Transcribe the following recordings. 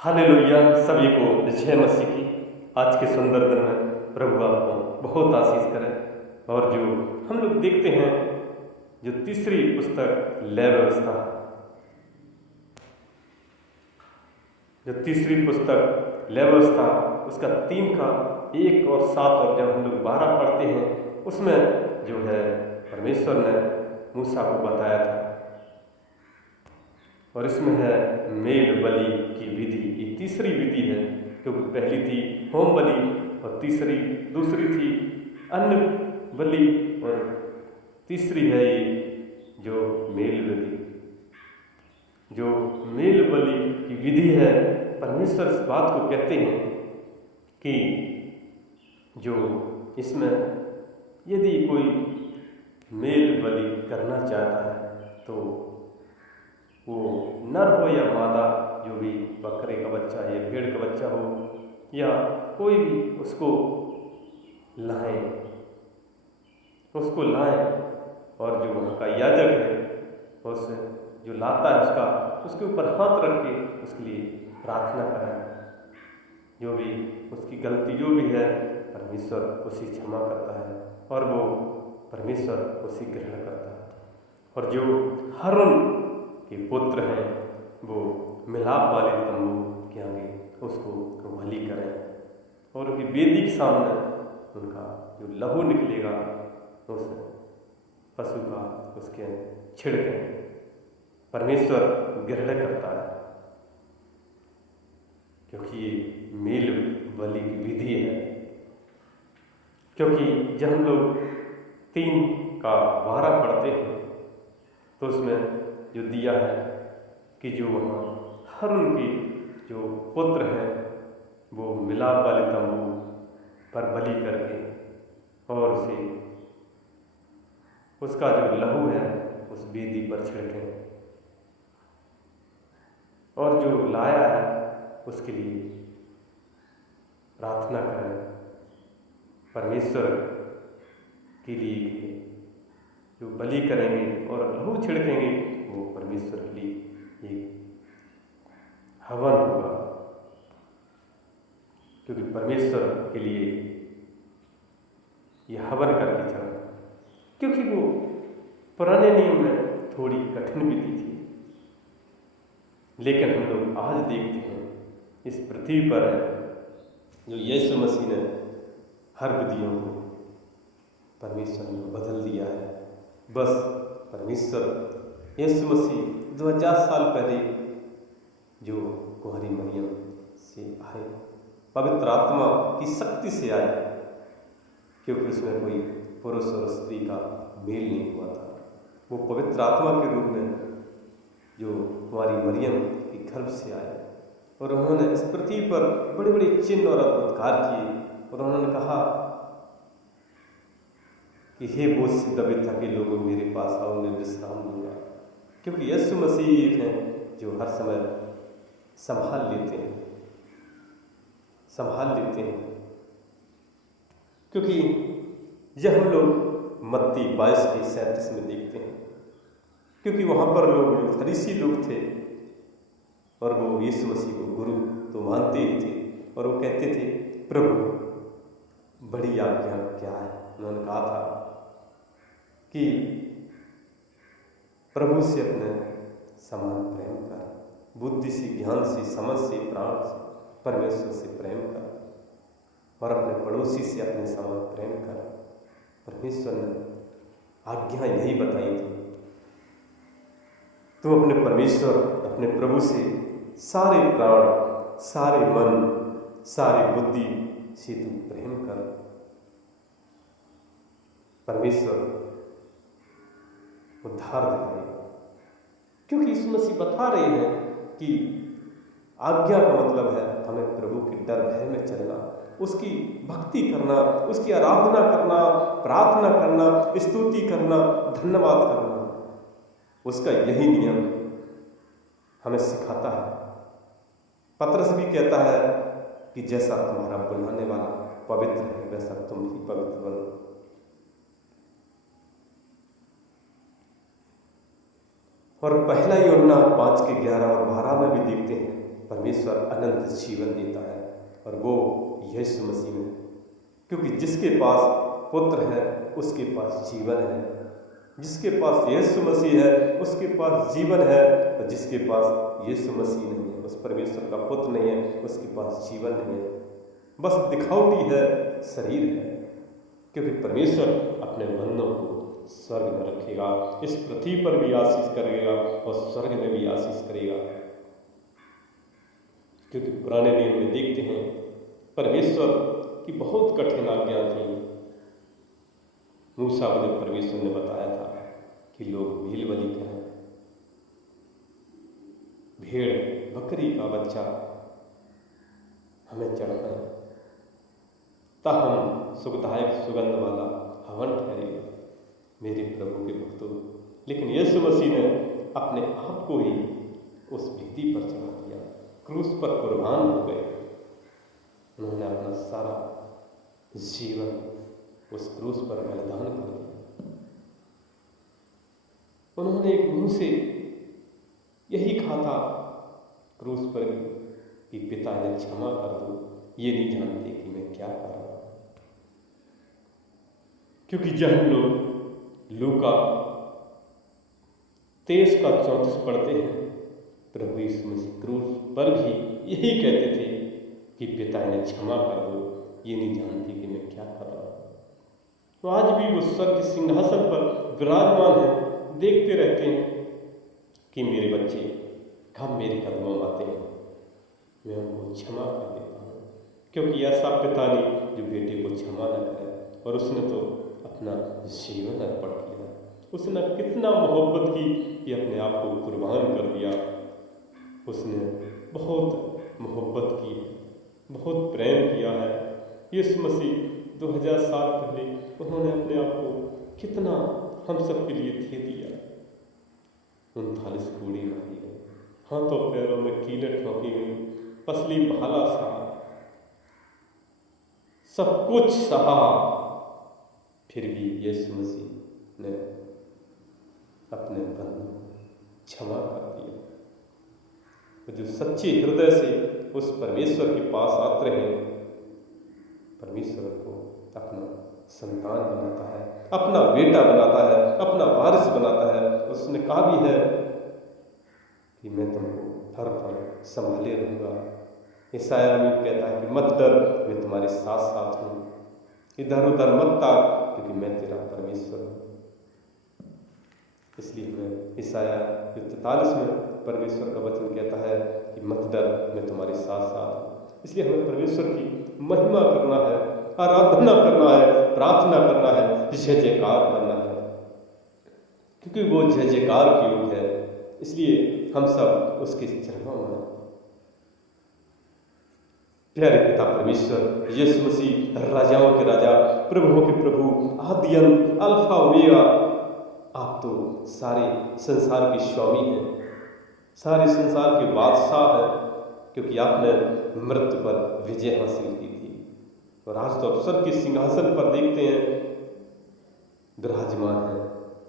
Hallelujah. सभी को जय मसीह की। आज के सुंदर दिन में प्रभु आपको बहुत आशीष करें। और जो हम लोग देखते हैं, जो तीसरी पुस्तक लय व्यवस्था, जो तीसरी पुस्तक लय व्यवस्था, उसका 3 का 1 और 7 और जब हम लोग 12 पढ़ते हैं, उसमें जो है परमेश्वर ने मूसा को बताया था। और इसमें है मेल बलि की विधि। ये तीसरी विधि है, क्योंकि पहली थी होम बलि और दूसरी थी अन्न बलि और तीसरी है ये जो मेल बलि। जो मेल बलि की विधि है, परमेश्वर इस बात को कहते हैं कि जो इसमें यदि कोई मेल बलि करना चाहता है तो वो नर हो या मादा, जो भी बकरे का बच्चा या भेड़ का बच्चा हो या कोई भी, उसको लाएं और जो वहाँ का याजक है उस जो लाता है उसके ऊपर हाथ रख के उसके लिए प्रार्थना करें। जो भी उसकी गलती जो भी है, परमेश्वर उसी क्षमा करता है और वो परमेश्वर उसी ग्रहण करता है। और जो हारून के पुत्र हैं, वो मिलाप वाले तंबू के आगे उसको बलि करें और उनकी वेदी के सामने उनका जो लहू निकलेगा उस पशु का उसके छिड़कें। परमेश्वर ग्रहण करता है, क्योंकि ये मेल बलि की विधि है। क्योंकि जब हम लोग 3 का 12 पढ़ते हैं तो उसमें जो दिया है कि जो वहाँ हारून की जो पुत्र हैं वो मिलाप वाले तंबू पर बलि करके और उसका जो लहू है उस वेदी पर छिड़कें और जो लाया है उसके लिए प्रार्थना करें परमेश्वर के लिए। जो बलि करेंगे और लहू छिड़केंगे वो परमेश्वर के लिए एक हवन होगा, क्योंकि परमेश्वर के लिए ये हवन करके चलना, क्योंकि वो पुराने नियम में थोड़ी कठिन विधि थी। लेकिन हम लोग आज देखते हैं इस पृथ्वी पर जो यीशु मसीह ने हर विधियों को परमेश्वर ने बदल दिया है। बस परमेश्वर यीशु मसीह 2000 साल पहले जो कुंवारी मरियम से आए, पवित्र आत्मा की शक्ति से आए, क्योंकि उसमें कोई पुरुष और स्त्री का मेल नहीं हुआ था। वो पवित्र आत्मा के रूप में जो कुंवारी मरियम के गर्भ से आए और उन्होंने इस पृथ्वी पर बड़े बड़े चिन्ह और अद्भुत कार्य किए। और उन्होंने कहा कि हे बोझ से दबे थके लोगों, मेरे पास आओ, मैं विश्राम दूंगा। क्योंकि यीशु मसीह एक हैं जो हर समय संभाल लेते हैं। क्योंकि यह हम लोग मत्ती 22 के 37 में देखते हैं, क्योंकि वहाँ पर लोग जो फरीसी लोग थे और वो यीशु मसीह को गुरु तो मानते ही थे और वो कहते थे, प्रभु बड़ी आज्ञा क्या है? उन्होंने कहा था कि प्रभु से अपने समान प्रेम कर, बुद्धि से, ज्ञान से, समझ से, प्राण से, परमेश्वर से प्रेम कर और अपने पड़ोसी से अपने समान प्रेम कर। परमेश्वर ने आज्ञा यही बताई थी, तुम अपने परमेश्वर, अपने प्रभु से सारे प्राण, सारे मन, सारी बुद्धि से तुम प्रेम कर। परमेश्वर उद्धार दिलाएगा, क्योंकि यीशु मसीह बता रहे हैं कि आज्ञा का मतलब है हमें प्रभु के डर भय में चलना, उसकी भक्ति करना, उसकी आराधना करना, प्रार्थना करना, स्तुति करना, धन्यवाद करना। उसका यही नियम हमें सिखाता है। पतरस भी कहता है कि जैसा तुम्हारा बुलाने वाला पवित्र है, वैसा तुम भी पवित्र बनो। और पहला यूहन्ना 5 के 11 और 12 में भी देखते हैं परमेश्वर अनंत जीवन देता है और वो यीशु मसीह में, क्योंकि जिसके पास पुत्र है उसके पास जीवन है, जिसके पास यीशु मसीह है उसके पास जीवन है, और जिसके पास यीशु मसीह नहीं है, उस परमेश्वर का पुत्र नहीं है, उसके पास जीवन नहीं है, बस दिखावटी है, शरीर है। क्योंकि परमेश्वर अपने बंदों को स्वर्ग में रखेगा, इस पृथ्वी पर भी आशीष करेगा और स्वर्ग में भी आशीष करेगा। क्योंकि पुराने नियम में देखते हैं परमेश्वर की बहुत कठिन आज्ञा थी। मूसा को जब परमेश्वर ने बताया था कि लोग भेल बलि करें, भेड़ बकरी का बच्चा हमें चढ़ाएं, ताहम सुखदायक सुगंध वाला हवन ठहरेगा मेरे प्रभु के भक्तों। लेकिन यीशु मसीह ने अपने आप को ही उस वेदी पर चढ़ा दिया, क्रूस पर कुर्बान हो गए। उन्होंने अपना सारा जीवन उस क्रूस पर बलिदान कर दिया। उन्होंने एक मुंह से यही कहा था क्रूस पर कि पिता ने क्षमा कर दो, ये नहीं जानते कि मैं क्या कर रहा हूं। क्योंकि जब हम लोग लूका 23:34 पढ़ते हैं, प्रभु यीशु मसीह क्रूस पर भी यही कहते थे कि पिता ने क्षमा कर दो, ये नहीं जानते कि मैं क्या कर रहा हूं। तो आज भी वो स्वर्ग के सिंहासन पर विराजमान है, देखते रहते हैं कि मेरे बच्चे कब मेरे कदमों में आते हैं, मैं उनको क्षमा कर देता हूँ। क्योंकि ऐसा पिता नहीं जो बेटे को क्षमा न करे, और उसने तो अपना जीवन अर्पण किया। उसने कितना मोहब्बत की कि अपने आप को कुर्बान कर दिया। उसने बहुत मोहब्बत की, बहुत प्रेम किया है। यीशु मसीह 2000 साल पहले उन्होंने अपने आप को कितना हम सब के लिए दे दिया। 39 कोड़ी मारी गई, हाथों पैरों में कीलें ठोकी गई, पसली भाला सा, सब कुछ सहा, फिर भी यीशु मसीह ने अपने बंदों को क्षमा कर दिया। तो जो सच्चे हृदय से उस परमेश्वर के पास आते हैं, परमेश्वर को अपना संतान बनाता है, अपना बेटा बनाता है, अपना वारिस बनाता है। उसने कहा भी है कि मैं तुमको हर पल संभाले रहूंगा। यशायाह में कहता है कि मत डर, मैं तुम्हारे साथ साथ हूँ, इधर उधर मत ताक, क्योंकि मैं तेरा परमेश्वर हूँ। इसलिए हमें यशायाह 43 में परमेश्वर का वचन कहता है कि मत डर, मैं तुम्हारे साथ साथ हूँ। इसलिए हमें परमेश्वर की महिमा करना है, आराधना करना है, प्रार्थना करना है, जय जयकार करना है, क्योंकि वो जय जयकार की युग है। इसलिए हम सब उसके चरणों में। प्यारे पिता परमेश्वर, यीशु मसीह राजाओं के राजा, प्रभुओं के प्रभु, आदि अंत, अल्फा ओमेगा, आप तो सारे संसार के स्वामी हैं, सारे संसार के बादशाह हैं, क्योंकि आपने मृत्यु पर विजय हासिल की थी। और आज तो अवसर के सिंहासन पर देखते हैं विराजमान है।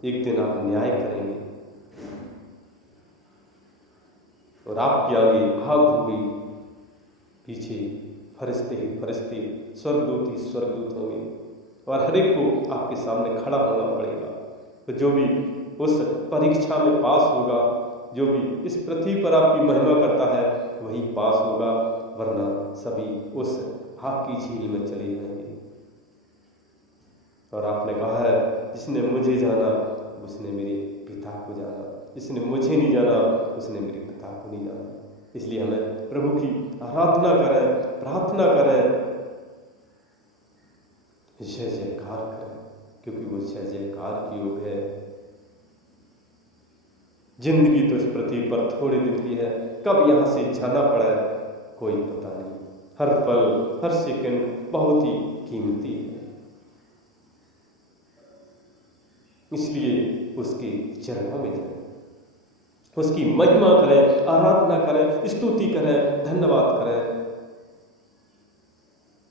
एक दिन आप न्याय करेंगे और आपके आगे आग होगी, पीछे फरिश्ते ही फरिश्ते, स्वर्गदूत ही स्वर्गदूत होंगे, और हर एक को आपके सामने खड़ा होना पड़ेगा। तो जो भी उस परीक्षा में पास होगा, जो भी इस पृथ्वी पर आपकी महिमा करता है, वही पास होगा, वरना सभी उस आग की झील में चले जाएंगे। और आपने कहा है जिसने मुझे जाना उसने मेरे पिता को जाना, जिसने मुझे नहीं जाना उसने मेरे पिता को नहीं जाना। इसलिए हमें प्रभु की आराधना करें, प्रार्थना करें, जय जयकार करें, क्योंकि वो जय जयकार की युग है। जिंदगी तो इस पृथ्वी पर थोड़े दिन की है, कब यहाँ से जाना पड़ा है कोई पता नहीं। हर पल हर सेकंड बहुत ही कीमती है, इसलिए उसके चरणों में जाएं, उसकी महिमा करें, आराधना करें, स्तुति करें, धन्यवाद करें,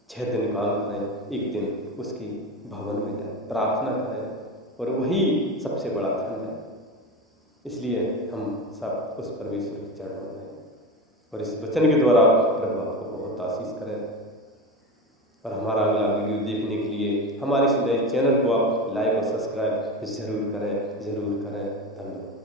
6 दिन काम करें, एक दिन उसके भवन में जाएं, प्रार्थना करें, और वही सबसे बड़ा धन है। इसलिए हम सब उस परमेश्वर के चरणों में और इस वचन के द्वारा प्रभु आपको बहुत आशीष करें। और हमारा अगला वीडियो देखने के लिए हमारे इस नए चैनल को आप लाइक और सब्सक्राइब जरूर करें, जरूर करें। धन्यवाद।